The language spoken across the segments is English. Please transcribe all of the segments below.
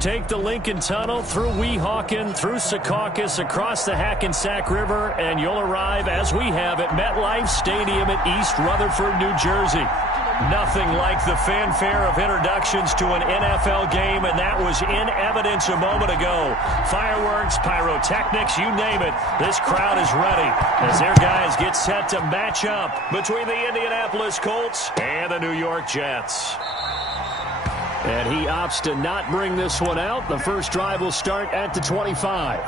Take the Lincoln Tunnel through Weehawken, through Secaucus, across the Hackensack River, and you'll arrive, as we have, at MetLife Stadium at East Rutherford, New Jersey. Nothing like the fanfare of introductions to an NFL game, and that was in evidence a moment ago. Fireworks, pyrotechnics, you name it. This crowd is ready as their guys get set to match up between the Indianapolis Colts and the New York Jets. And he opts to not bring this one out. The first drive will start at the 25.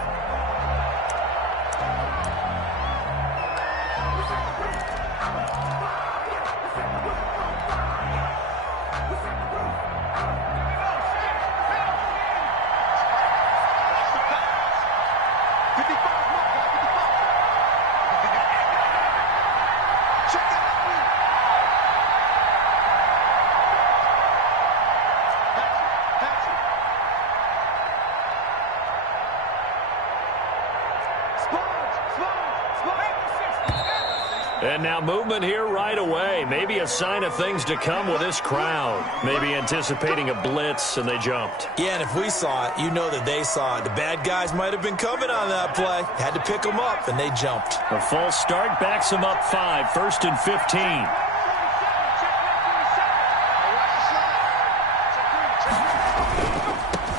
And now movement here right away. Maybe a sign of things to come with this crowd. Maybe anticipating a blitz, and they jumped. Yeah, and if we saw it, you know that they saw it. The bad guys might have been coming on that play. Had to pick them up, and they jumped. A false start backs them up 5, 1st and 15.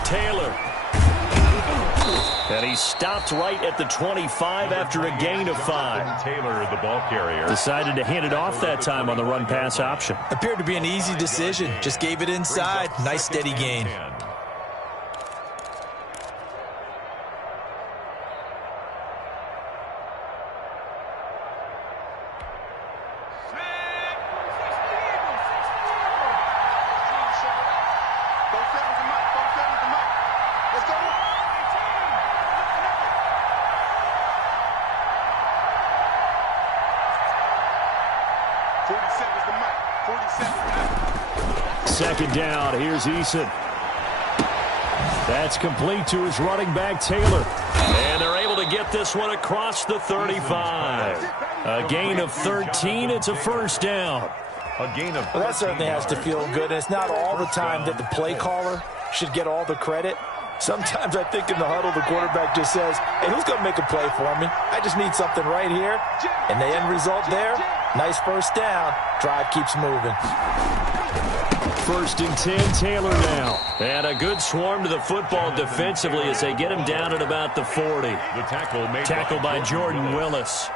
Taylor. And he stopped right at the 25 after a gain of 5. Taylor, the ball carrier, decided to hand it off that time on the run-pass option. Appeared to be an easy decision. Just gave it inside. Nice, steady gain. Second down, here's Eason. That's complete to his running back, Taylor. And they're able to get this one across the 35. A gain of 13, it's a first down. A gain of 13. Well, that certainly has to feel good. And it's not all the time that the play caller should get all the credit. Sometimes I think in the huddle, the quarterback just says, hey, who's going to make a play for me? I just need something right here. And the end result there, nice first down. Drive keeps moving. 1st and 10, Taylor now. And a good swarm to the football defensively as they get him down at about the 40. The tackle by Jordan Willis.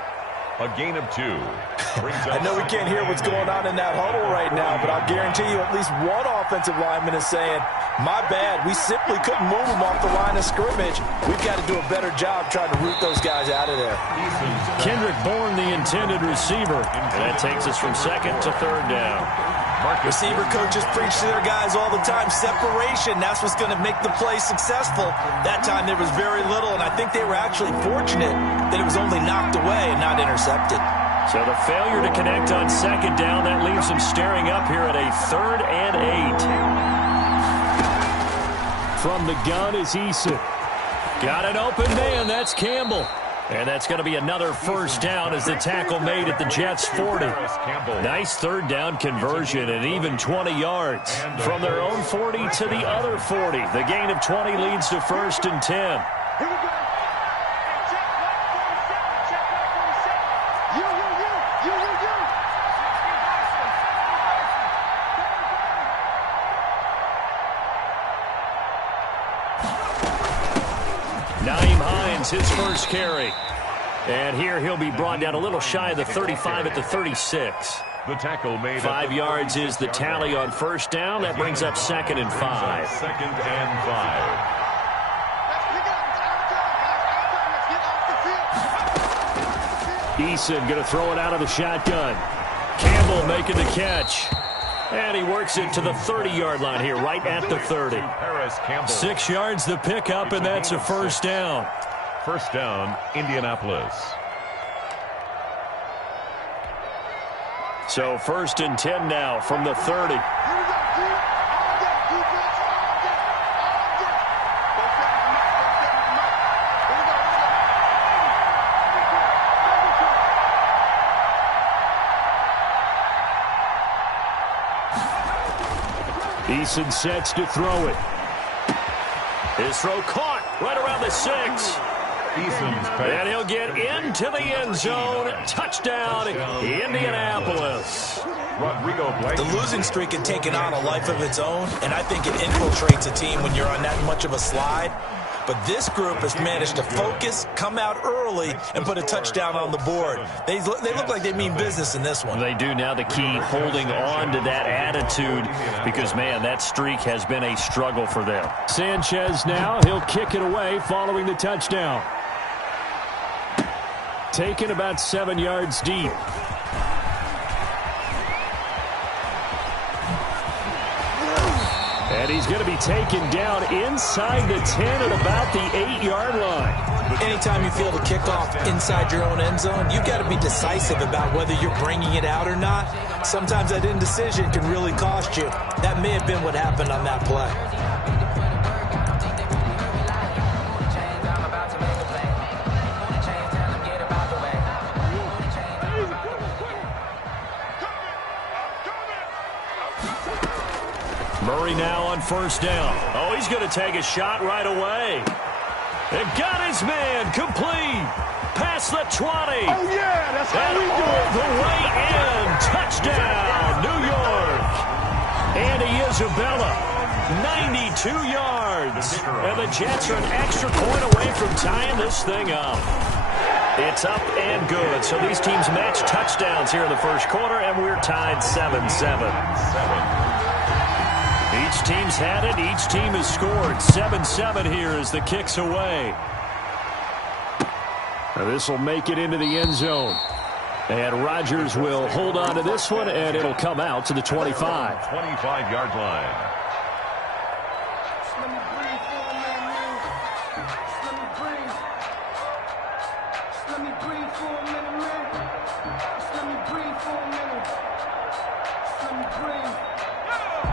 A gain of 2. I know we can't hear what's going on in that huddle right now, but I'll guarantee you at least one offensive lineman is saying, my bad, we simply couldn't move them off the line of scrimmage. We've got to do a better job trying to root those guys out of there. Kendrick Bourne, the intended receiver. And that takes us from 2nd to 3rd down. Receiver coaches preach to their guys all the time. Separation, that's what's going to make the play successful. That time there was very little, and I think they were actually fortunate that it was only knocked away and not intercepted. So the failure to connect on 2nd down, that leaves them staring up here at a 3rd and 8. From the gun is Eason. Got an open man, that's Campbell. And that's going to be another first down as the tackle made at the Jets' 40. Nice 3rd down conversion and even 20 yards. From their own 40 to the other 40. The gain of 20 leads to 1st and 10. Naeem Hines, his first carry. And here he'll be brought down a little shy of the 35 at the 36. The tackle made 5 yards is the tally on first down. That brings up 2nd and 5. 2nd and 5. Eason going to throw it out of the shotgun. Campbell making the catch. And he works it to the 30-yard line here, right at the 30. 6 yards the pickup, and that's a first down. First down, Indianapolis. So 1st and 10 now from the 30. Eason sets to throw it. His throw caught right around the 6. And he'll get into the end zone. Touchdown, Indianapolis. The losing streak had taken on a life of its own, and I think it infiltrates a team when you're on that much of a slide. But this group has managed to focus, come out early, and put a touchdown on the board. They look like they mean business in this one. They do. Now the key, holding on to that attitude, because, man, that streak has been a struggle for them. Sanchez now, he'll kick it away following the touchdown. Taken about 7 yards deep. And he's going to be taken down inside the 10 at about the 8-yard line. Anytime you feel the kickoff inside your own end zone, you've got to be decisive about whether you're bringing it out or not. Sometimes that indecision can really cost you. That may have been what happened on that play. Murray now on first down. Oh, he's going to take a shot right away. And got his man complete. Past the 20. Oh, yeah, that's how we do it. All the way in. Touchdown, New York. Andy Isabella, 92 yards. And the Jets are an extra point away from tying this thing up. It's up and good. So these teams match touchdowns here in the first quarter, and we're tied 7-7. Each team's had it. Each team has scored. 7-7 here as the kick's away. Now this will make it into the end zone. And Rodgers will hold on to this one, and it'll come out to the 25. 25-yard line.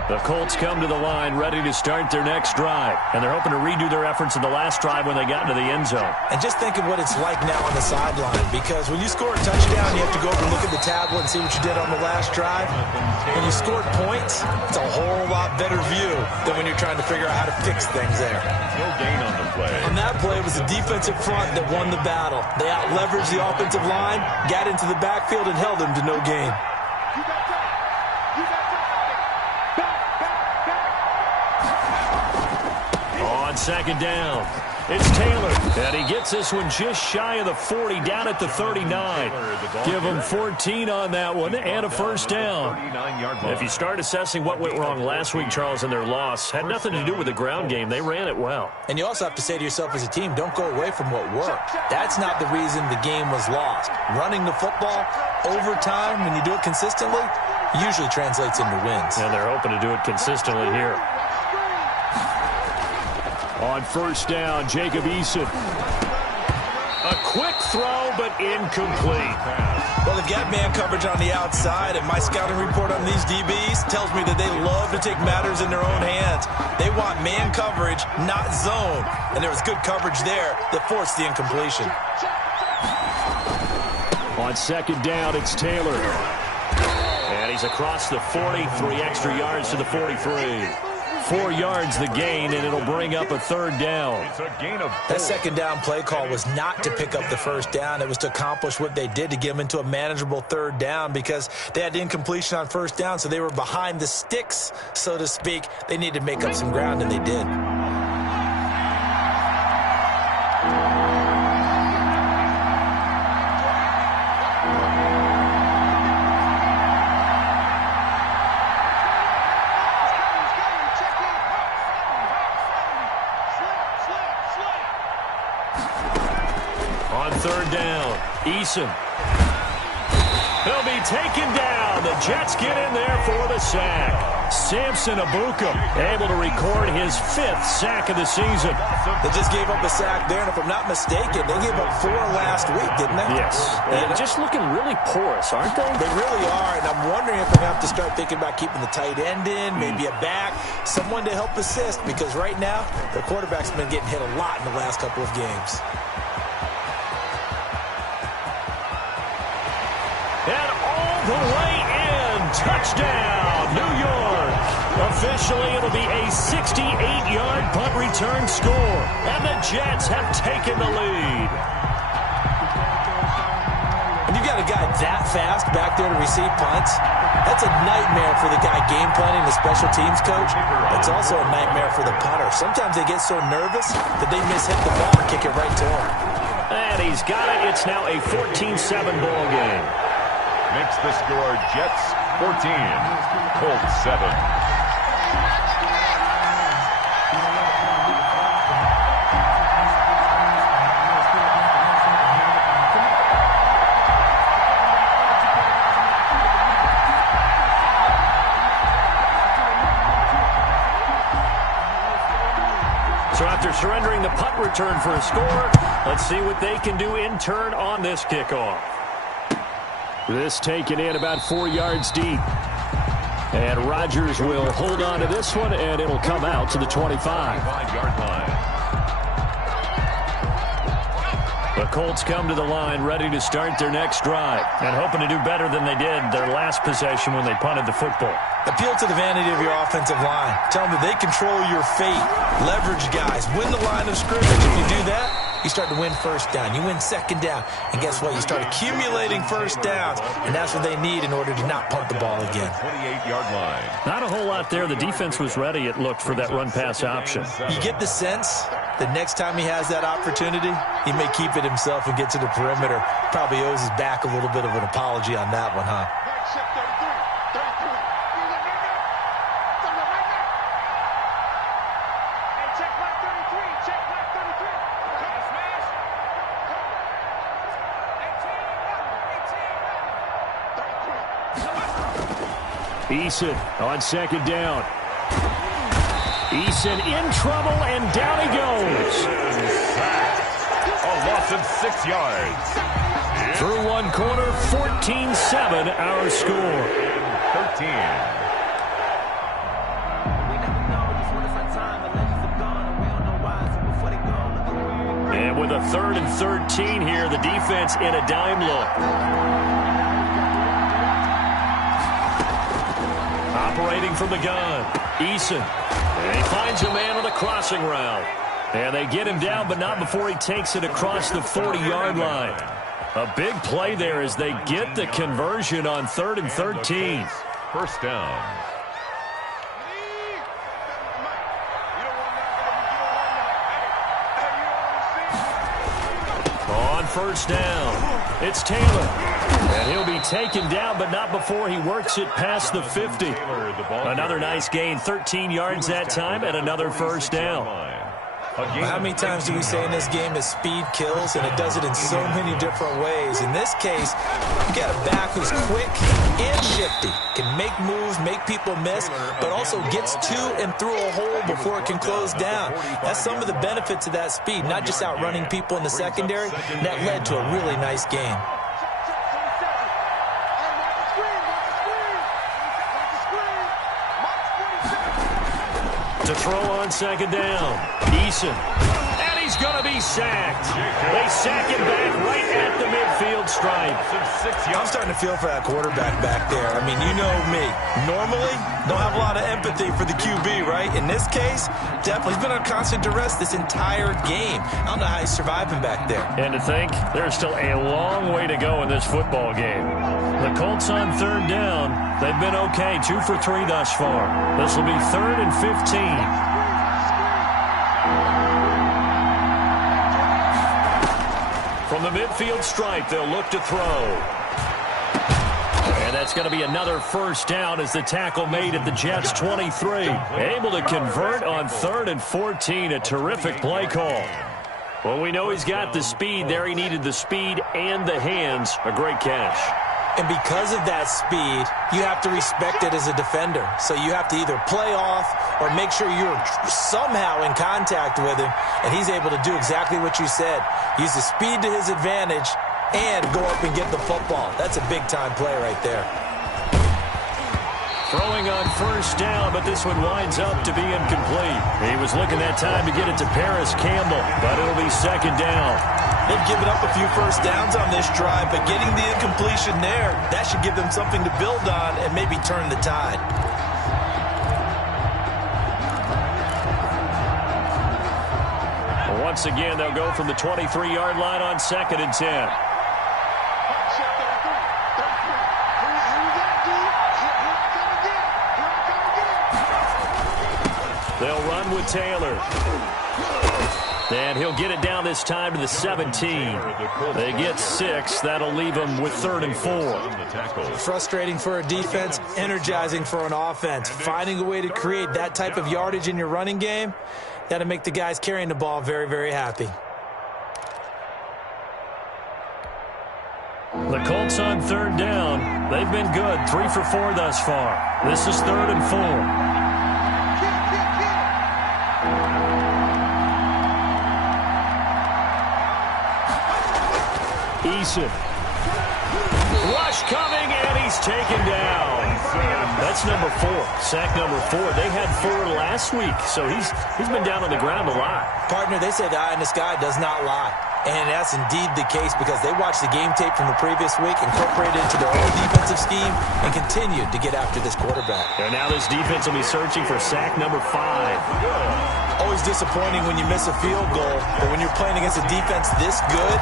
The Colts come to the line ready to start their next drive. And they're hoping to redo their efforts in the last drive when they got into the end zone. And just think of what it's like now on the sideline, because when you score a touchdown, you have to go over and look at the tablet and see what you did on the last drive. When you scored points, it's a whole lot better view than when you're trying to figure out how to fix things there. No gain on the play. On that play, it was the defensive front that won the battle. They out-leveraged the offensive line, got into the backfield, and held them to no gain. On second down, it's Taylor. And he gets this one just shy of the 40, down at the 39. Give him 14 on that one and a first down. If you start assessing what went wrong last week, Charles, in their loss, had nothing to do with the ground game. They ran it well. And you also have to say to yourself as a team, don't go away from what worked. That's not the reason the game was lost. Running the football over time, when you do it consistently, usually translates into wins. And they're hoping to do it consistently here. On first down, Jacob Eason. A quick throw, but incomplete. Well, they've got man coverage on the outside, and my scouting report on these DBs tells me that they love to take matters in their own hands. They want man coverage, not zone. And there was good coverage there that forced the incompletion. On second down, it's Taylor. And he's across the 40, 3 extra yards to the 43. 4 yards the gain, and it'll bring up a third down. It's a gain of 4. That second down play call was not to pick up the first down. It was to accomplish what they did, to get them into a manageable third down, because they had incompletion on first down, so they were behind the sticks, so to speak. They needed to make up some ground, and they did. Third down, Eason. He'll be taken down. The Jets get in there for the sack. Samson Abuka able to record his 5th sack of the season. They just gave up a sack there, and if I'm not mistaken, they gave up 4 last week, didn't they? Yes. And just looking really porous, aren't they? They really are, and I'm wondering if they're going to have to start thinking about keeping the tight end in, maybe a back, someone to help assist, because right now, their quarterback's been getting hit a lot in the last couple of games. And all the way in, touchdown, New York. A Officially, it'll be a 68-yard punt return score, and the Jets have taken the lead. When you've got a guy that fast back there to receive punts, that's a nightmare for the guy game planning, the special teams coach. It's also a nightmare for the punter. Sometimes they get so nervous that they mishit the ball and kick it right to him. And he's got it. It's now a 14-7 ball game. Makes the score Jets 14, Colts 7. So after surrendering the punt return for a score, let's see what they can do in turn on this kickoff. This taken in about 4 yards deep. And Rodgers will hold on to this one, and it'll come out to the 25-yard line. The Colts come to the line ready to start their next drive and hoping to do better than they did their last possession when they punted the football. Appeal to the vanity of your offensive line. Tell them that they control your fate. Leverage guys. Win the line of scrimmage. If you do that, you start to win first down. You win second down. And guess what? You start accumulating first downs. And that's what they need in order to not punt the ball again. 28-yard line. Not a whole lot there. The defense was ready, it looked, for that run-pass option. You get the sense that next time he has that opportunity, he may keep it himself and get to the perimeter. Probably owes his back a little bit of an apology on that one, huh? Eason on second down. Eason in trouble, and down he goes. A loss of 6 yards. Through one quarter, 14-7 our score. 13. And with a 3rd and 13 here, the defense in a dime look. Operating from the gun, Eason. And he finds a man on the crossing route. And they get him down, but not before he takes it across the 40-yard line. A big play there as they get the conversion on 3rd and 13. First down. On first down, it's Taylor. And he'll be taken down, but not before he works it past the 50. Another nice gain, 13 yards that time, and another first down. How many times do we say in this game is speed kills, and it does it in so many different ways. In this case, you got a back who's quick and shifty, can make moves, make people miss, but also gets to and through a hole before it can close down. That's some of the benefits of that speed, not just outrunning people in the secondary. That led to a really nice game. To throw on second down, Eason. And he's going to be sacked. They sack him back right at the midfield stripe. I'm starting to feel for that quarterback back there. I mean, you know me. Normally, don't have a lot of empathy for the QB, right? In this case, definitely. He's been on constant duress this entire game. I don't know how he's surviving back there. And to think, there's still a long way to go in this football game. The Colts on 3rd down. They've been okay, 2 for 3 thus far. This will be 3rd and 15. From the midfield stripe, they'll look to throw. And that's going to be another first down as the tackle made at the Jets' 23. Able to convert on 3rd and 14. A terrific play call. Well, we know he's got the speed there. He needed the speed and the hands. A great catch. And because of that speed, you have to respect it as a defender. So you have to either play off or make sure you're somehow in contact with him, and he's able to do exactly what you said. Use the speed to his advantage and go up and get the football. That's a big-time play right there. Throwing on first down, but this one winds up to be incomplete. He was looking that time to get it to Paris Campbell, but it'll be second down. They've given up a few first downs on this drive, but getting the incompletion there, that should give them something to build on and maybe turn the tide. once again, they'll go from the 23-yard line on 2nd and 10. They'll run with Taylor. And he'll get it down this time to the 17. They get 6. That'll leave them with 3rd and 4. Frustrating for a defense, energizing for an offense. Finding a way to create that type of yardage in your running game, that'll make the guys carrying the ball very, very happy. The Colts on 3rd down. They've been good, 3 for 4 thus far. This is 3rd and 4. Eason. Rush coming, and he's taken down. That's number 4. Sack number 4. They had 4 last week, so he's been down on the ground a lot. Partner, they say the eye in the sky does not lie. And that's indeed the case because they watched the game tape from the previous week, incorporated it into their own defensive scheme, and continued to get after this quarterback. And now this defense will be searching for sack number 5. Always disappointing when you miss a field goal, but when you're playing against a defense this good,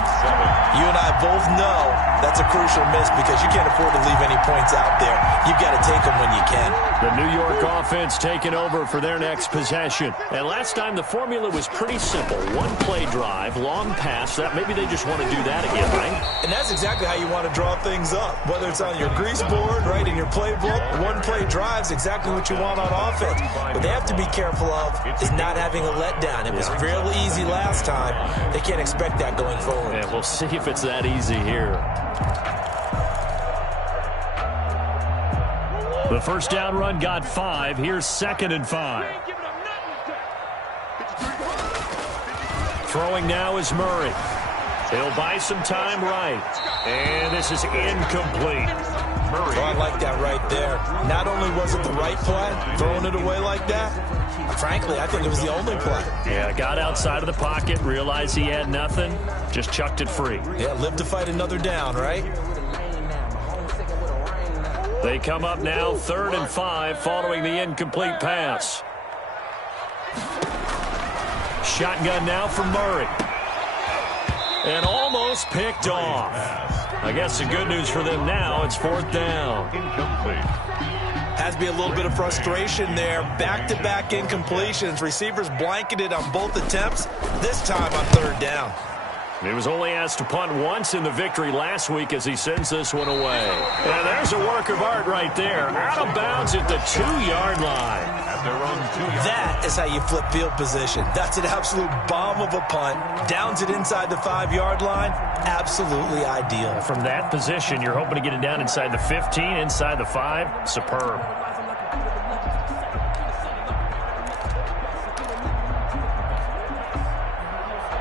you and I both know that's a crucial miss because you can't afford to leave any points out there. You've got to take them when you can. The New York offense taking over for their next possession. And last time the formula was pretty simple. One play drive, long pass. That maybe they just want to do that again, right? And that's exactly how you want to draw things up. Whether it's on your grease board, right, in your playbook, one play drive's exactly what you want on offense. What they have to be careful of is not having a letdown. It was real easy last time. They can't expect that going forward. Yeah, we'll see if it's that easy here. The first down run got 5. Here's 2nd and 5. Throwing now is Murray. He'll buy some time right. And this is incomplete. Murray. Oh, I like that right there. Not only was it the right play, throwing it away like that, frankly, I think it was the only play. Yeah, got outside of the pocket, realized he had nothing, just chucked it free. Yeah, live to fight another down, right? They come up now 3rd and 5 following the incomplete pass. Shotgun now from Murray. And almost picked off. I guess the good news for them now, it's 4th down. Incomplete. Has to be a little bit of frustration there. Back-to-back incompletions. Receivers blanketed on both attempts, this time on 3rd down. He was only asked to punt once in the victory last week as he sends this one away. And there's a work of art right there. Out of bounds at the 2-yard line. At their own 2-yard. That is how you flip field position. That's an absolute bomb of a punt. Downs it inside the 5-yard line. Absolutely ideal. From that position, you're hoping to get it down inside the 15, inside the 5. Superb.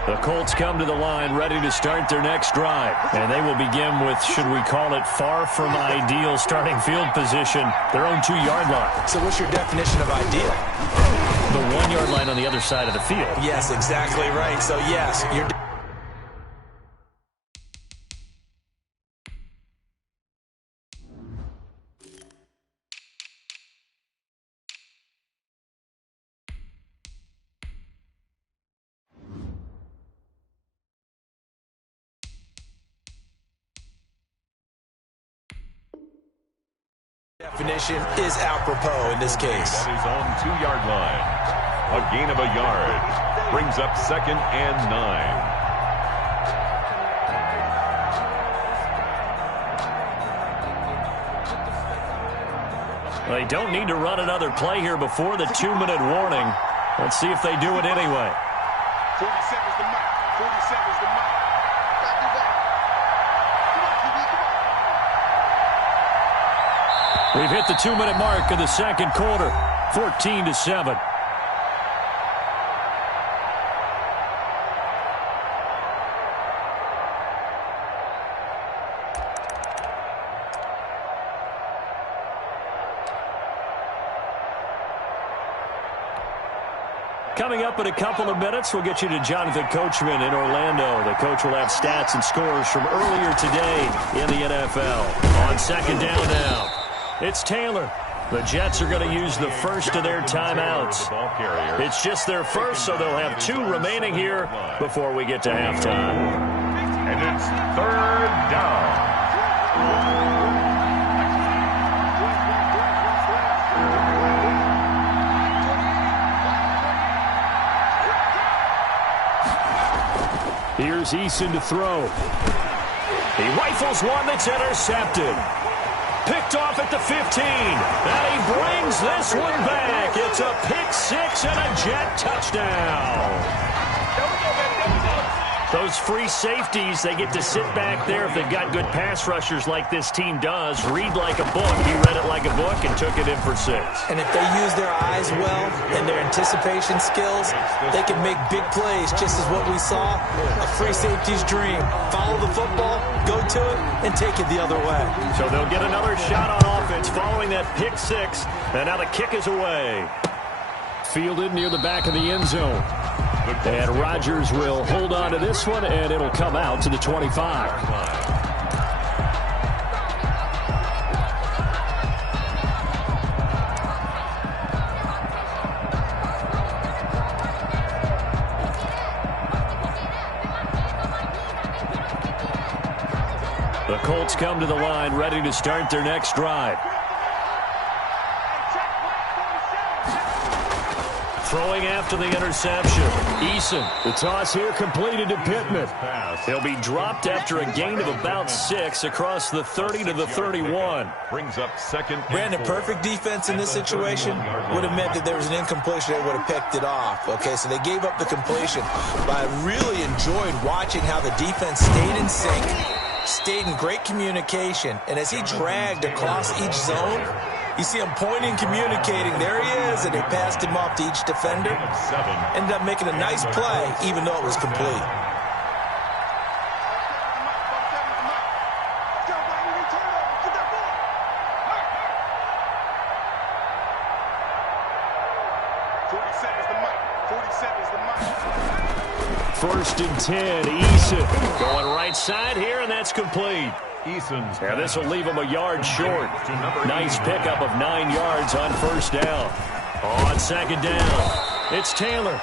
The Colts come to the line ready to start their next drive. And they will begin with, should we call it, far from ideal starting field position, their own 2-yard line. So what's your definition of ideal? The 1-yard line on the other side of the field. Yes, exactly right. So, yes, you're... definition is apropos in this case. At his own 2-yard line. A gain of a yard. Brings up 2nd and 9. They don't need to run another play here before the 2-minute warning. Let's see if they do it anyway. 40 seconds to mark. 40 seconds to mark. We've hit the 2-minute mark of the second quarter. 14-7. Coming up in a couple of minutes, we'll get you to Jonathan Coachman in Orlando. The coach will have stats and scores from earlier today in the NFL. On 2nd down now, it's Taylor. The Jets are going to use the first of their timeouts. It's just their first, so they'll have 2 remaining here before we get to halftime. And it's 3rd down. Here's Eason to throw. He rifles one that's intercepted. Picked off at the 15. And he brings this one back. It's a pick 6 and a Jet touchdown. Those free safeties, they get to sit back there if they've got good pass rushers like this team does. Read like a book. He read it like a book and took it in for 6. And if they use their eyes well and their anticipation skills, they can make big plays, just as what we saw. A free safety's dream. Follow the football, go to it, and take it the other way. So they'll get another shot on offense following that pick 6. And now the kick is away. Fielded near the back of the end zone. And Rodgers will hold on to this one, and it'll come out to the 25. The Colts come to the line, ready to start their next drive. Throwing after the interception. Eason. The toss here completed to Pittman. He'll be dropped after a gain of about 6 across the 30 to the 31. Brings up 2nd. Brandon, perfect defense in this situation would have meant that there was an incompletion. They would have picked it off. Okay, so they gave up the completion. But I really enjoyed watching how the defense stayed in sync, stayed in great communication, and as he dragged across each zone, you see him pointing, communicating. There he is, and they passed him off to each defender. Ended up making a nice play, even though it was complete. First and 10, Eason going right side here, and that's complete. Yeah, this will leave him a yard short. Nice pickup of 9 yards on first down. On second down, it's Taylor.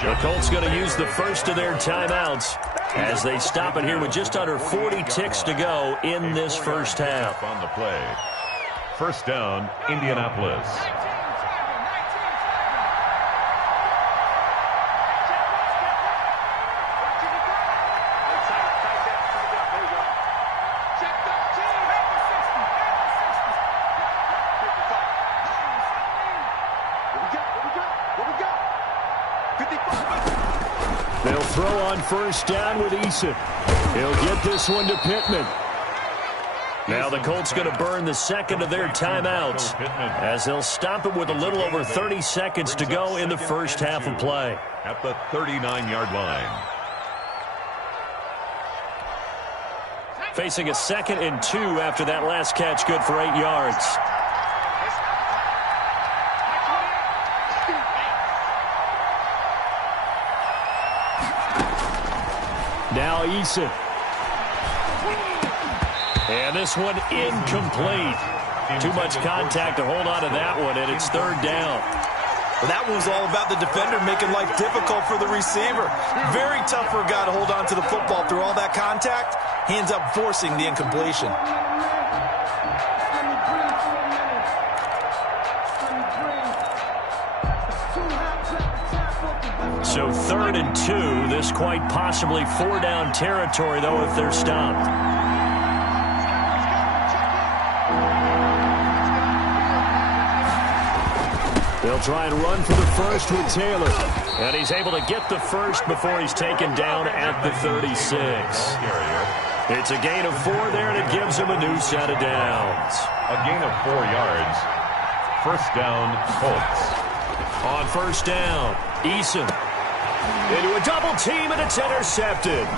The Colts going to use the first of their timeouts as they stop it here with just under 40 ticks to go in this first half. On the play. First down, Indianapolis. They'll throw on first down with Eason. He'll get this one to Pittman. Now the Colts going to burn the second of their timeouts as they'll stop it with a little over 30 seconds to go in the first half of play. At the 39-yard line. Facing a 2nd and 2 after that last catch, good for 8 yards. Now Eason. And this one incomplete. Too much contact to hold on to that one, and it's 3rd down. Well, that one was all about the defender making life difficult for the receiver. Very tough for a guy to hold on to the football through all that contact. He ends up forcing the incompletion. So 3rd and 2. This quite possibly 4-down territory, though, if they're stopped. They'll try and run for the first with Taylor. And he's able to get the first before he's taken down at the 36. It's a gain of 4 there, and it gives him a new set of downs. A gain of 4 yards. First down, Colts. On first down, Eason. Into a double team, and it's intercepted.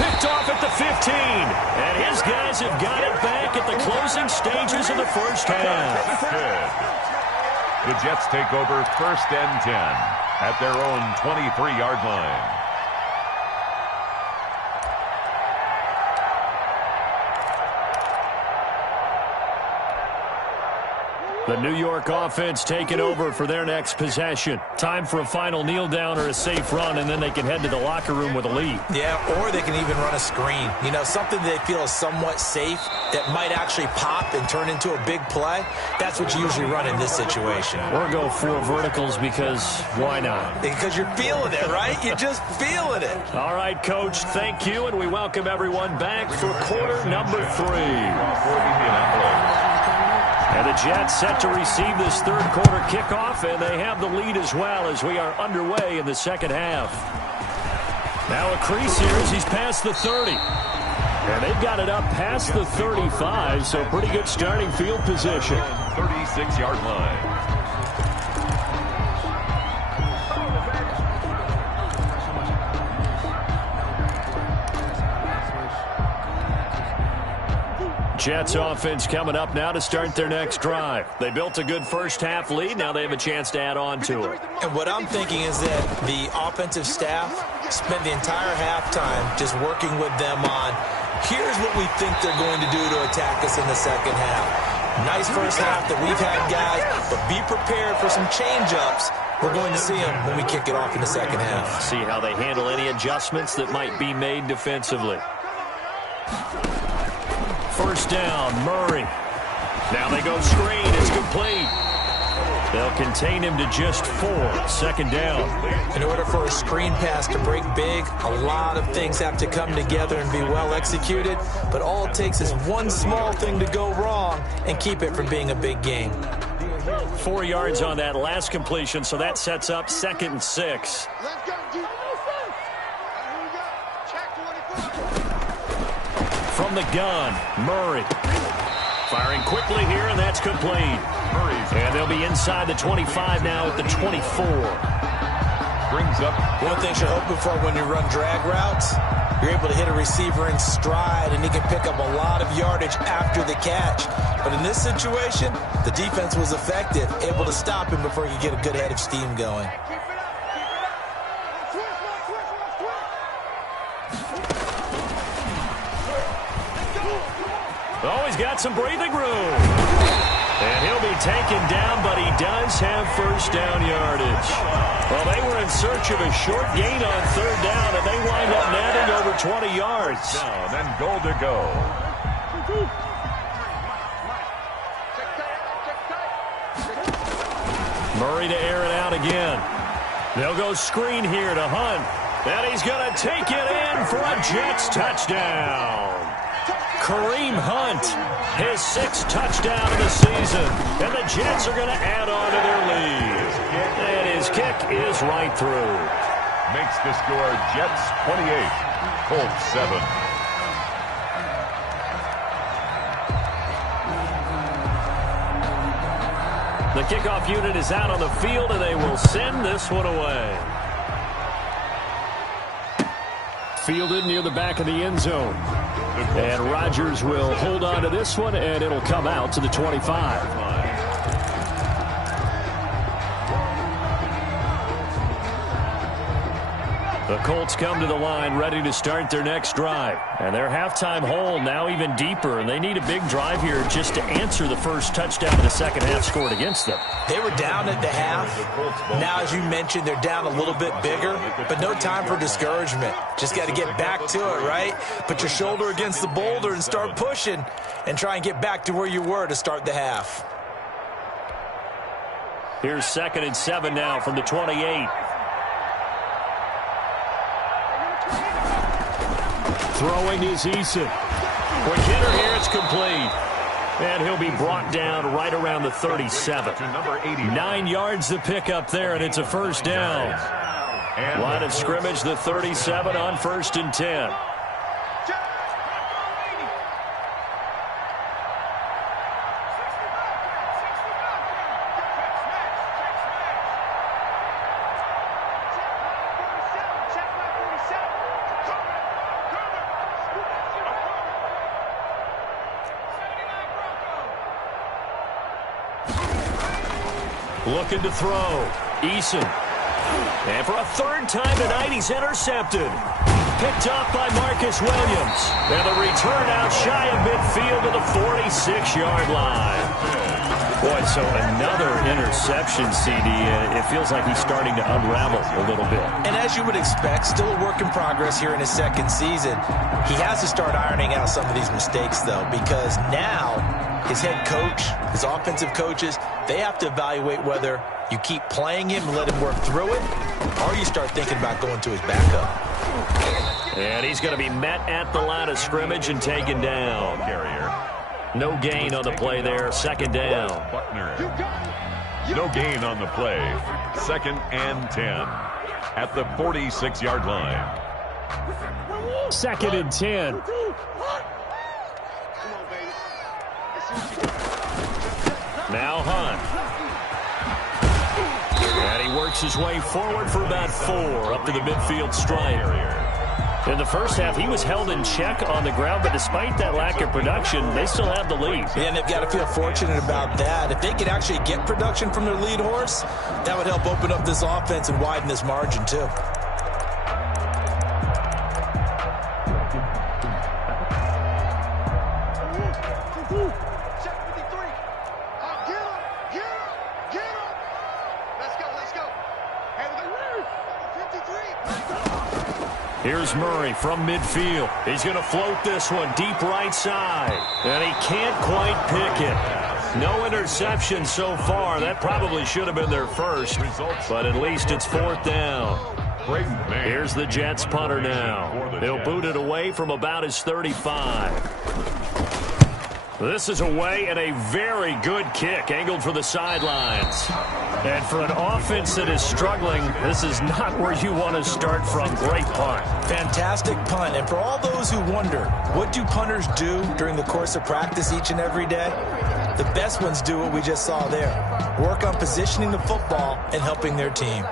Picked off at the 15. And his guys have got it back at the closing stages of the first half. Good. The Jets take over 1st and 10 at their own 23-yard line. The New York offense taking over for their next possession. Time for a final kneel down or a safe run, and then they can head to the locker room with a lead. Yeah, or they can even run a screen. You know, something they feel is somewhat safe that might actually pop and turn into a big play. That's what you usually run in this situation. Or go 4 verticals because why not? Because you're feeling it, right? You're just feeling it. All right, Coach, thank you, and we welcome everyone back for quarter number 3. And the Jets set to receive this third quarter kickoff, and they have the lead as well as we are underway in the second half. Now a crease here as he's past the 30. And they've got it up past the 35, so pretty good starting field position. 36-yard line. Jets offense coming up now to start their next drive. They built a good first half lead. Now they have a chance to add on to it. And what I'm thinking is that the offensive staff spent the entire halftime just working with them on, here's what we think they're going to do to attack us in the second half. Nice first half that we've had, guys, but be prepared for some change-ups. We're going to see them when we kick it off in the second half. See how they handle any adjustments that might be made defensively. First down, Murray. Now they go screen. It's complete. They'll contain him to just 4. Second down. In order for a screen pass to break big, a lot of things have to come together and be well executed. But all it takes is one small thing to go wrong and keep it from being a big game. 4 yards on that last completion, so that sets up 2nd and 6. From the gun, Murray. Firing quickly here, and that's complete. And they'll be inside the 25 now at the 24. Brings up. One thing you're hoping for when you run drag routes, you're able to hit a receiver in stride, and he can pick up a lot of yardage after the catch. But in this situation, the defense was effective, able to stop him before he could get a good head of steam going. Oh, he's got some breathing room. And he'll be taken down, but he does have first down yardage. Well, they were in search of a short gain on third down, and they wind up netting over 20 yards. Down and goal to go. Murray to air it out again. They'll go screen here to Hunt. And he's going to take it in for a Jets touchdown. Kareem Hunt, his 6th touchdown of the season. And the Jets are going to add on to their lead. And his kick is right through. Makes the score Jets 28, Colts 7. The kickoff unit is out on the field, and they will send this one away. Fielded near the back of the end zone. And Rodgers will hold on to this one, and it'll come out to the 25. The Colts come to the line ready to start their next drive. And their halftime hole now even deeper, and they need a big drive here just to answer the first touchdown of the second half scored against them. They were down at the half. Now, as you mentioned, they're down a little bit bigger, but no time for discouragement. Just got to get back to it, right? Put your shoulder against the boulder and start pushing and try and get back to where you were to start the half. Here's 2nd and 7 now from the 28. Throwing is Eason. Quick hitter here, it's complete. And he'll be brought down right around the 37. 9 yards to pick up there, and it's a first down. Line of scrimmage, the 37 on 1st and 10. Looking to throw. Eason. And for a 3rd time tonight, he's intercepted. Picked off by Marcus Williams. And the return out shy of midfield to the 46-yard line. Boy, so another interception, CD. It feels like he's starting to unravel a little bit. And as you would expect, still a work in progress here in his second season. He has to start ironing out some of these mistakes, though, because now his head coach, his offensive coaches, they have to evaluate whether you keep playing him and let him work through it, or you start thinking about going to his backup. And he's going to be met at the line of scrimmage and taken down. Carrier. No gain on the play there. Second down. Buckner. No gain on the play. 2nd and 10 at the 46-yard line. 2nd and 10. Now Hunt. And he works his way forward for about 4 up to the midfield stripe. In the first half, he was held in check on the ground, but despite that lack of production, they still have the lead. Yeah, and they've got to feel fortunate about that. If they could actually get production from their lead horse, that would help open up this offense and widen this margin, too. Here's Murray from midfield. He's going to float this one deep right side. And he can't quite pick it. No interception so far. That probably should have been their first. But at least it's 4th down. Here's the Jets punter now. They'll boot it away from about his 35. This is away and a very good kick angled for the sidelines. And for an offense that is struggling, this is not where you want to start from. Great punt. Fantastic punt. And for all those who wonder, what do punters do during the course of practice each and every day? The best ones do what we just saw there. Work on positioning the football and helping their team.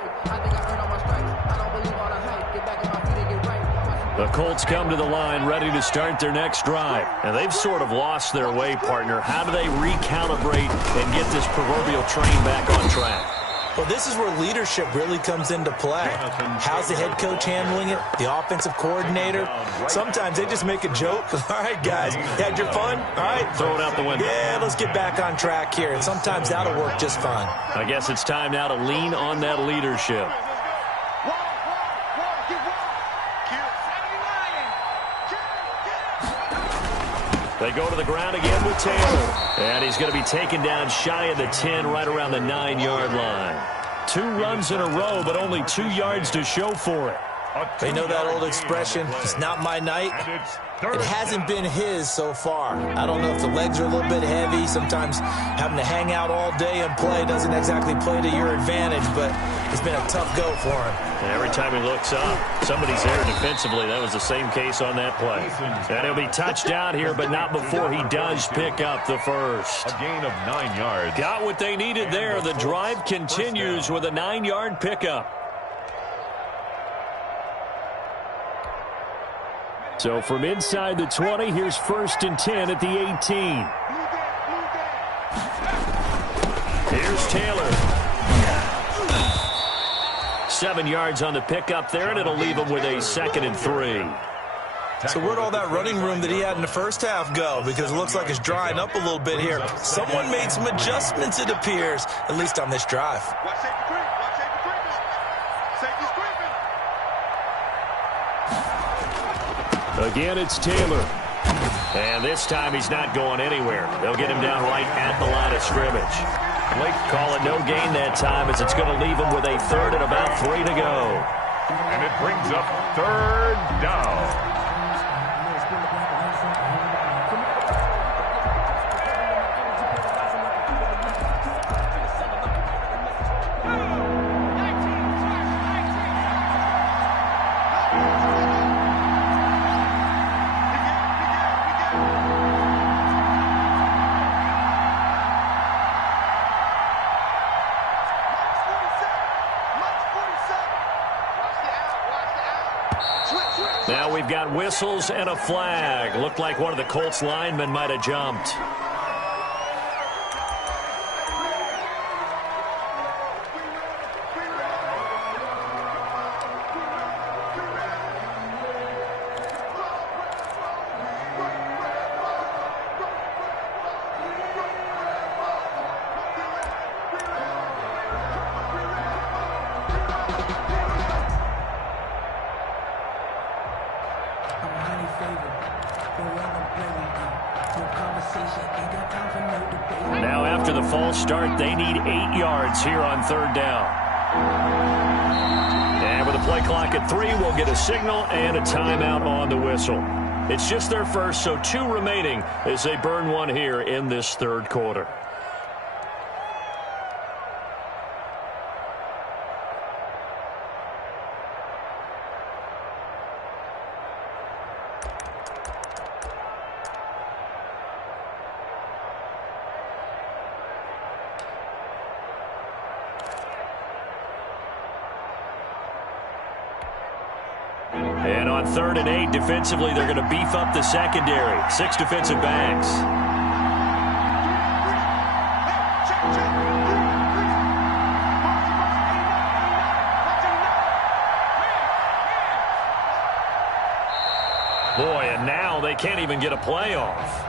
The Colts come to the line ready to start their next drive. And they've sort of lost their way, partner. How do they recalibrate and get this proverbial train back on track? Well, this is where leadership really comes into play. How's the head coach handling it? The offensive coordinator? Sometimes they just make a joke. All right, guys, you had your fun? All right. Throw it out the window. Yeah, let's get back on track here. And sometimes that'll work just fine. I guess it's time now to lean on that leadership. They go to the ground again with Taylor. And he's going to be taken down shy of the 10, right around the 9-yard line. 2 runs in a row, but only 2 yards to show for it. They know that old expression, it's not my night. It hasn't been his so far. I don't know if the legs are a little bit heavy. Sometimes having to hang out all day and play doesn't exactly play to your advantage, but it's been a tough go for him. And every time he looks up, somebody's there defensively. That was the same case on that play. And he'll be touched down here, but not before he does pick up the first. A gain of 9 yards. Got what they needed there. The drive continues with a 9-yard pickup. So from inside the 20, here's 1st and 10 at the 18. Here's Taylor. 7 yards on the pickup there, and it'll leave him with a 2nd and 3. So where'd all that running room that he had in the first half go? Because it looks like it's drying up a little bit here. Someone made some adjustments, it appears, at least on this drive. Again, it's Taylor. And this time he's not going anywhere. They'll get him down right at the line of scrimmage. Blake call it no gain that time, as it's going to leave him with a 3rd and about 3 to go. And it brings up 3rd down. Now we've got whistles and a flag. Looked like one of the Colts linemen might have jumped. Now after the false start, they need 8 yards here on third down. And with a play clock at 3, we'll get a signal and a timeout on the whistle. It's just their first, so 2 remaining as they burn one here in this third quarter. And on 3rd and 8, defensively, they're going to beef up the secondary. 6 defensive backs. Boy, and now they can't even get a play off.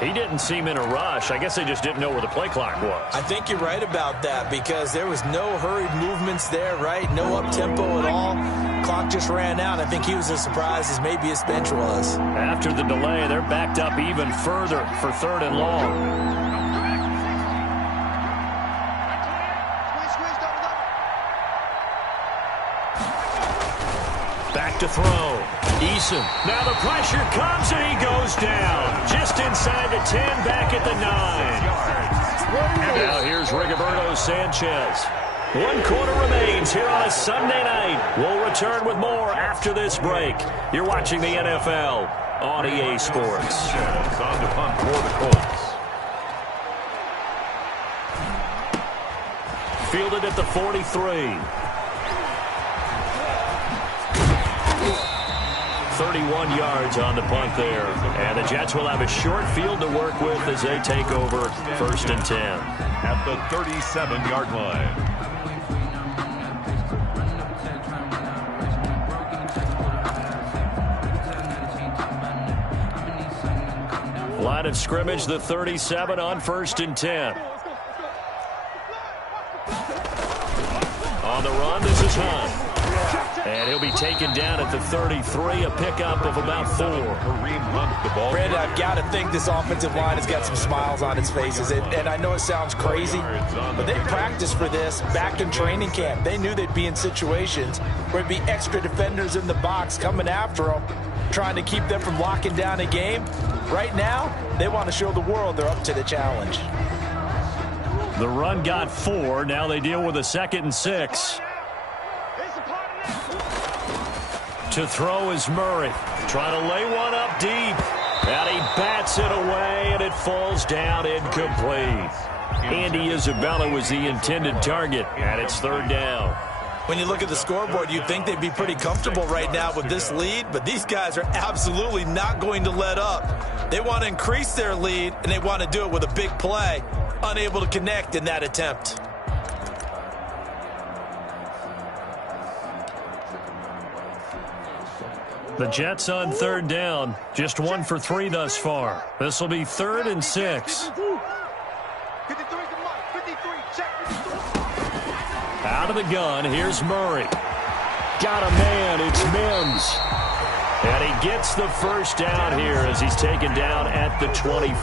He didn't seem in a rush. I guess they just didn't know where the play clock was. I think you're right about that because there was no hurried movements there, right? No up-tempo at all. Clock just ran out. I think he was as surprised as maybe his bench was. After the delay, they're backed up even further for 3rd and long. Back to throw. Eason. Now the pressure comes and he goes down. Just inside the 10, back at the 9. Now here's Rigoberto Sanchez. 1 quarter remains here on a Sunday night. We'll return with more after this break. You're watching the NFL on EA Sports. On to punt for the Colts. Fielded at the 43. 31 yards on the punt there. And the Jets will have a short field to work with as they take over 1st and 10. At the 37-yard line. Line of scrimmage, the 37 on 1st and 10. On the run, this is Hunt. And he'll be taken down at the 33, a pickup of about 4. Kareem Hunt, the ball. Brandon, I've got to think this offensive line has got some smiles on its faces. And I know it sounds crazy, but they practiced for this back in training camp. They knew they'd be in situations where it'd be extra defenders in the box coming after them, trying to keep them from locking down a game. Right now, they want to show the world they're up to the challenge. The run got 4. Now they deal with a 2nd and 6. To throw is Murray. Trying to lay one up deep. And he bats it away, and it falls down incomplete. Andy Isabella was the intended target, and it's 3rd down. When you look at the scoreboard, you'd think they'd be pretty comfortable right now with this lead, but these guys are absolutely not going to let up. They want to increase their lead, and they want to do it with a big play. Unable to connect in that attempt. The Jets on 3rd down, just 1 for 3 thus far. This will be 3rd and 6. Out of the gun, here's Murray. Got a man, it's Mims. And he gets the first down here as he's taken down at the 24.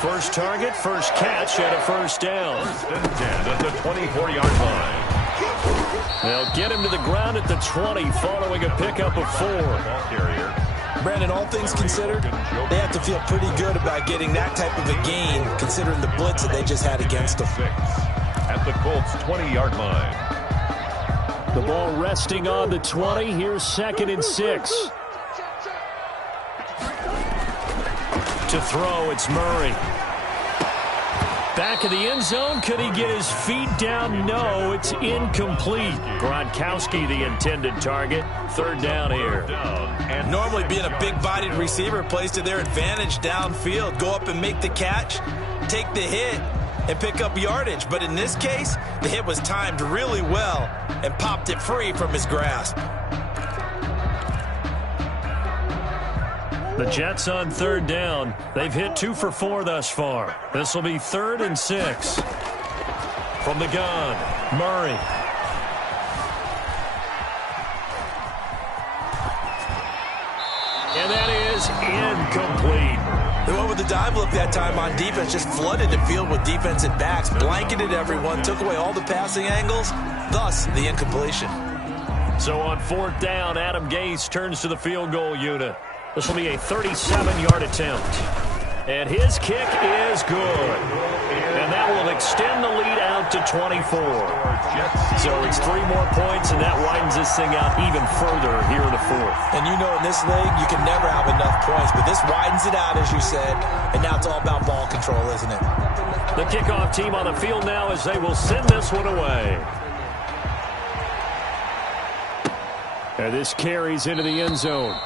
First target, first catch, and a first down. 1st and 10 at the 24-yard line. They'll get him to the ground at the 20 following a pickup of 4. Brandon, all things considered, they have to feel pretty good about getting that type of a gain considering the blitz that they just had against them. At the Colts 20-yard line. The ball resting on the 20. Here's 2nd and 6. To throw, it's Murray. Back of the end zone. Could he get his feet down? No, it's incomplete. Gronkowski, the intended target. 3rd down here. And normally being a big-bodied receiver plays to their advantage downfield. Go up and make the catch, take the hit, and pick up yardage. But in this case, the hit was timed really well and popped it free from his grasp. The Jets on 3rd down. They've hit 2 for 4 thus far. This will be 3rd and 6. From the gun, Murray. And that is incomplete. What I've looked that time on defense, just flooded the field with defensive backs, blanketed everyone, took away all the passing angles, thus the incompletion. So on 4th down, Adam Gase turns to the field goal unit. This will be a 37-yard attempt. And his kick is good. And that will extend the lead out to 24. So it's 3 more points, and that widens this thing out even further here in the 4th. And you know in this league, you can never have enough points, but this widens it out, as you said, and now it's all about ball control, isn't it? The kickoff team on the field now as they will send this one away. And this carries into the end zone.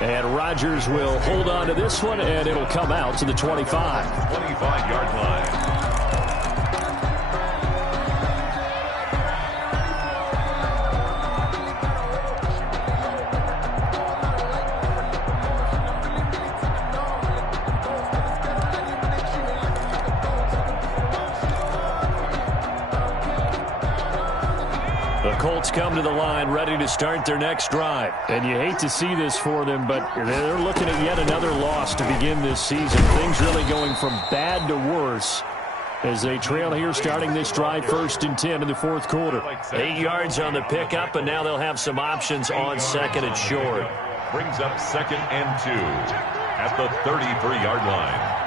And Rodgers will hold on to this one, and it'll come out to the 25. 25-yard line. Colts come to the line ready to start their next drive. And you hate to see this for them, but they're looking at yet another loss to begin this season. Things really going from bad to worse as they trail here starting this drive 1st and 10 in the 4th quarter. 8 yards on the pickup, and now they'll have some options on 2nd and short. Brings up 2nd and 2 at the 33-yard line.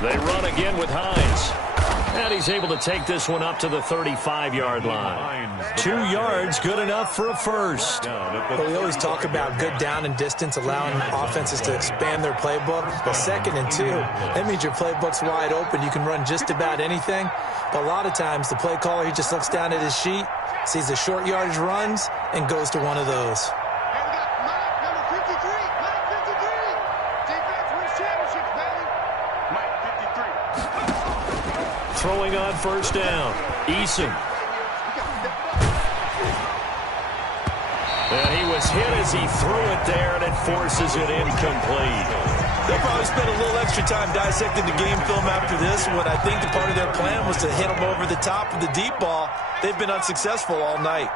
They run again with Hines. And he's able to take this one up to the 35-yard line. 2 yards, good enough for a first. Well, we always talk about good down and distance, allowing offenses to expand their playbook. But 2nd and 2, that means your playbook's wide open. You can run just about anything. But a lot of times, the play caller, he just looks down at his sheet, sees the short yardage runs, and goes to one of those. Throwing on 1st down. Eason. And he was hit as he threw it there, and it forces it incomplete. They'll probably spend a little extra time dissecting the game film after this one. I think the part of their plan was to hit them over the top of the deep ball. They've been unsuccessful all night.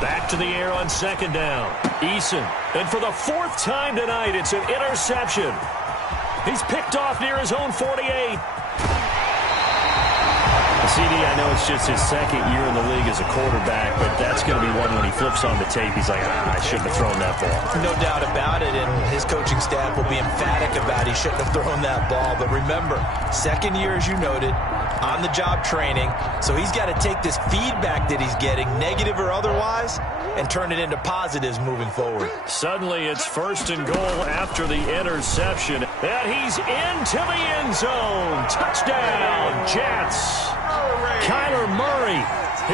Back to the air on 2nd down. Eason. And for the 4th time tonight, it's an interception. He's picked off near his own 48. CD, I know it's just his 2nd year in the league as a quarterback, but that's going to be one when he flips on the tape. He's like, I shouldn't have thrown that ball. No doubt about it, and his coaching staff will be emphatic about he shouldn't have thrown that ball. But remember, 2nd year, as you noted, on-the-job training, so he's got to take this feedback that he's getting, negative or otherwise, and turn it into positives moving forward. Suddenly, it's 1st and goal after the interception, and he's into the end zone. Touchdown, Jets. Kyler Murray,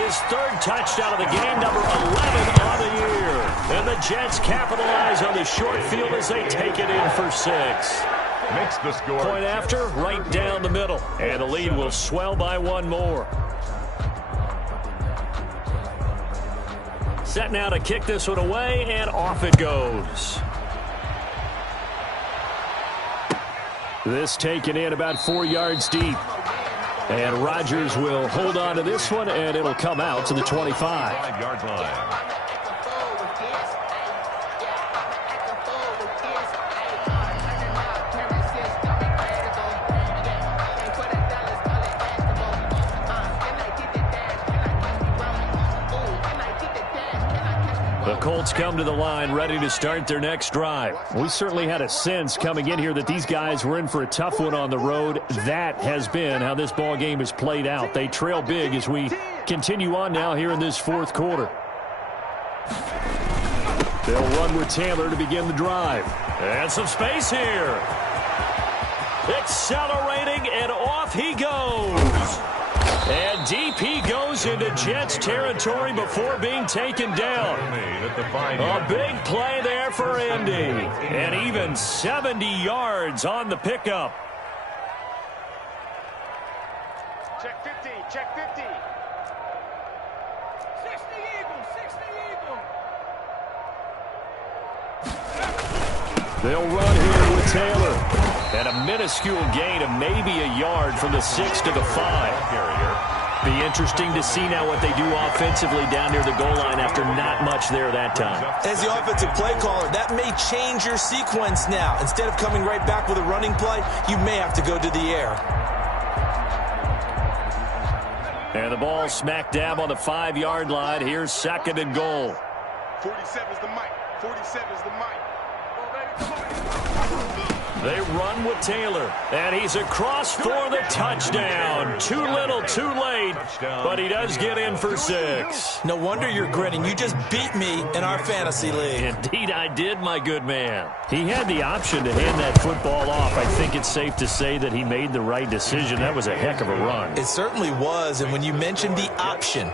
his 3rd touchdown of the game, number 11 on the year. And the Jets capitalize on the short field as they take it in for 6. Makes the score. Point after, right down the middle. And the lead will swell by 1 more. Set now to kick this one away, and off it goes. This taken in about 4 yards deep. And Rodgers will hold on to this one, and it'll come out to the 25. 5-yard line. The Colts come to the line ready to start their next drive. We certainly had a sense coming in here that these guys were in for a tough one on the road. That has been how this ball game has played out. They trail big as we continue on now here in this 4th quarter. They'll run with Taylor to begin the drive. And some space here. Accelerating, and off he goes. And deep he goes into Jets territory before being taken down. A big play there for Andy. And even 70 yards on the pickup. Check 50, check 50. 60 Eagles, 60 Eagles. They'll run here with Taylor. And a minuscule gain of maybe a yard from the 6 to the 5. Be interesting to see now what they do offensively down near the goal line after not much there that time. As the offensive play caller, that may change your sequence now. Instead of coming right back with a running play, you may have to go to the air. And the ball smack dab on the 5-yard line. Here's 2nd and goal. 47 is the mic. 47 is the mic. They run with Taylor, and he's across for the touchdown. Too little, too late, but he does get in for 6. No wonder you're grinning. You just beat me in our fantasy league. Indeed I did, my good man. He had the option to hand that football off. I think it's safe to say that he made the right decision. That was a heck of a run. It certainly was, and when you mentioned the option,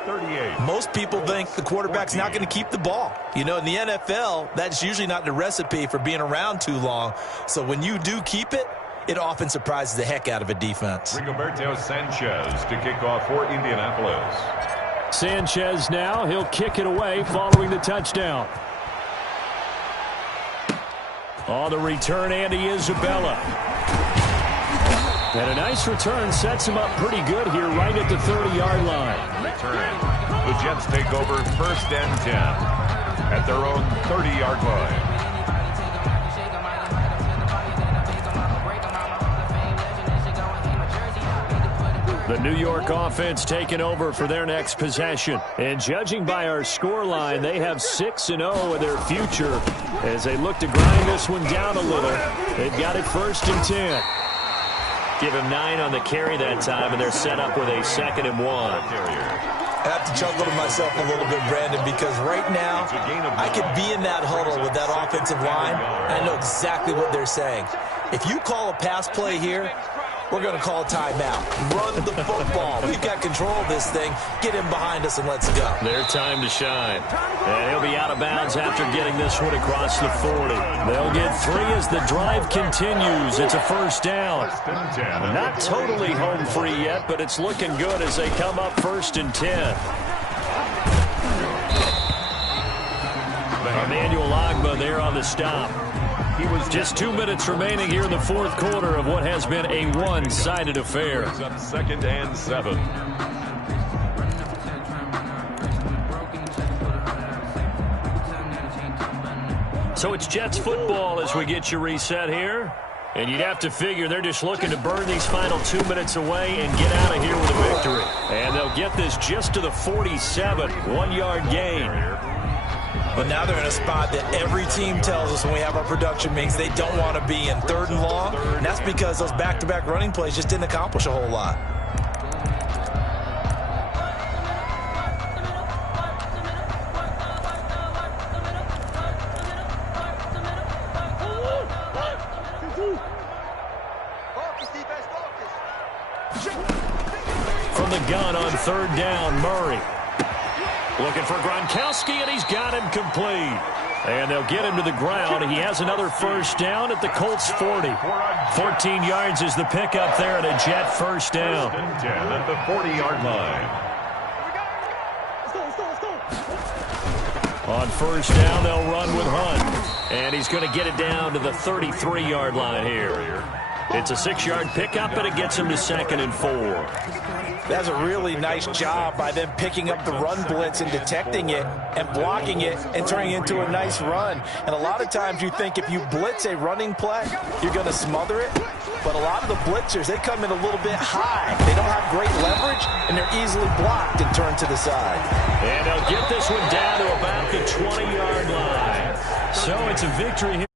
most people think the quarterback's not going to keep the ball. You know, in the NFL, that's usually not the recipe for being around too long. So when you do keep it, it often surprises the heck out of a defense. Rigoberto Sanchez to kick off for Indianapolis. Sanchez now, he'll kick it away following the touchdown. On the return, Andy Isabella. And a nice return sets him up pretty good here right at the 30-yard line. Return. The Jets take over 1st and 10 at their own 30-yard line. The New York offense taking over for their next possession. And judging by our scoreline, they have 6-0 in their future as they look to grind this one down a little. They've got it 1st and 10. Give him 9 on the carry that time, and they're set up with a 2nd and 1. I have to chuckle to myself a little bit, Brandon, because right now I could be in that huddle with that offensive line, and I know exactly what they're saying. If you call a pass play here, we're going to call a timeout. Run the football. We've got control of this thing. Get him behind us and let's go. Their time to shine. And he'll be out of bounds after getting this one across the 40. They'll get 3 as the drive continues. It's a 1st down. Not totally home free yet, but it's looking good as they come up 1st and 10. Emmanuel Ogbah there on the stop. He was just 2 minutes remaining here in the 4th quarter of what has been a one-sided affair. It's up 2nd and 7. So it's Jets football as we get you reset here. And you'd have to figure they're just looking to burn these final 2 minutes away and get out of here with a victory. And they'll get this just to the 47, 1-yard gain. But now they're in a spot that every team tells us when we have our production meetings they don't want to be in 3rd and long. And that's because those back-to-back running plays just didn't accomplish a whole lot. From the gun on 3rd down, Murray. Looking for Gronkowski, and he's got him complete. And they'll get him to the ground. He has another 1st down at the Colts 40. 14 yards is the pickup there and a Jet 1st down. 1st and 10 at the 40-yard line. On 1st down, they'll run with Hunt. And he's going to get it down to the 33-yard line here. It's a 6-yard pickup, and it gets him to 2nd and 4. That's a really nice job by them picking up the run blitz and detecting it and blocking it and turning it into a nice run. And a lot of times you think if you blitz a running play, you're going to smother it. But a lot of the blitzers, they come in a little bit high. They don't have great leverage, and they're easily blocked and turned to the side. And they'll get this one down to about the 20-yard line. So it's a victory here.